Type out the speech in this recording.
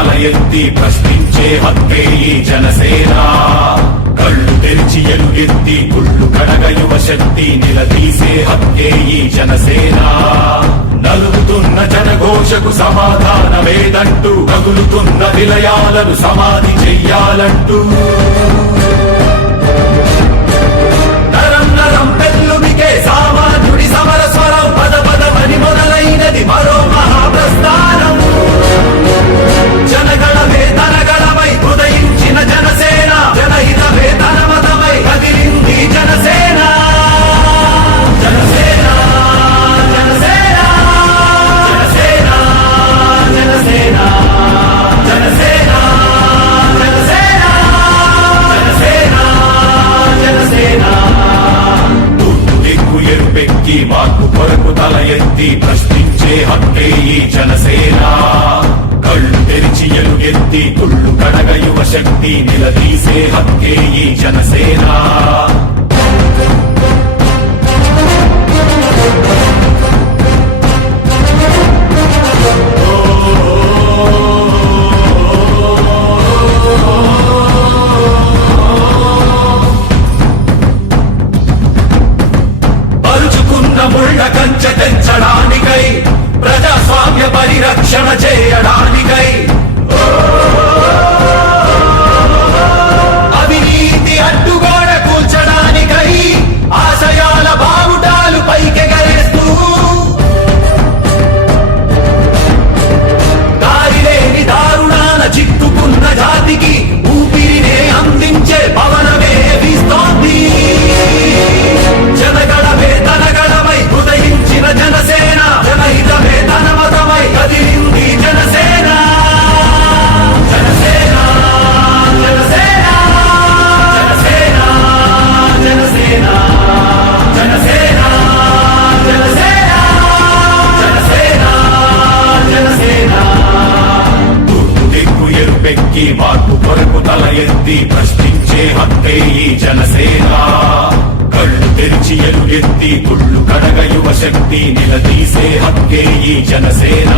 తల ఎత్తి ప్రశ్నించే హక్కే ఈ జనసేన. కళ్ళు తెరిచి ఎలుగెత్తి కుళ్ళు కడగ యువ శక్తి నిలదీసే హక్కే ఈ జనసేన. నలుగుతున్న జనఘోషకు సమాధానమేదంటూ తగులుతున్న విలయాలను సమాధి చెయ్యాలంటూ నరం నరం పెళ్ళుమికే సామాన్యుడి సమర స్వరం పద పదమని మొదలైనది మరో మహాప్రస్థానం. జనగణమే తనగణమై ఉదయించిన జనసేన, జనహితమే తన మతమై కదిలింది జనసేన. జనసేన జనసేన జనసేన జనసేన జనసేన జనసేన జనసేన జనసేన. తూర్పు దిక్కు ఎరుపెక్కి మార్పు కొరకు తల ఎత్తి ప్రశ్నించే హక్కే ఈ జనసేన. కళ్ళు తెరిచి ఎలుగెత్తి కుళ్ళు కడగ యువ శక్తి నిలదీసే హక్కే ఈ జనసేన. పరుచుకున్న ముళ్ళ కంచె తెంచడానికై, ప్రజాస్వామ్య పరిరక్షణ చేయడానికై, అవినీతి అడ్డుగోడ కూల్చడానికై, ఆశయాల బావుటాలు పైకెగరేస్తూ దారిలేని దారుణాల చిక్కుకున్న జాతికి ఊపిరినే అందించే పవనమే వీస్తోంది. జనగణమే తనగణమై ఉదయించిన జనసేన, జనహితమే తన మతమై కదిలింది జనసేన. జనసేన జనసేన జనసేన జనసేన జనసేన జనసేన జనసేన జనసేన. తూర్పు దిక్కు ఎరుపెక్కి మార్పు కొరకు తల ఎత్తి ప్రశ్నించే హక్కే ఈ జనసేన. కళ్ళు తెరిచి ఎలుగెత్తి కుళ్ళు కడగ యువ శక్తి నిలదీసే హక్కే ఈ జనసేన.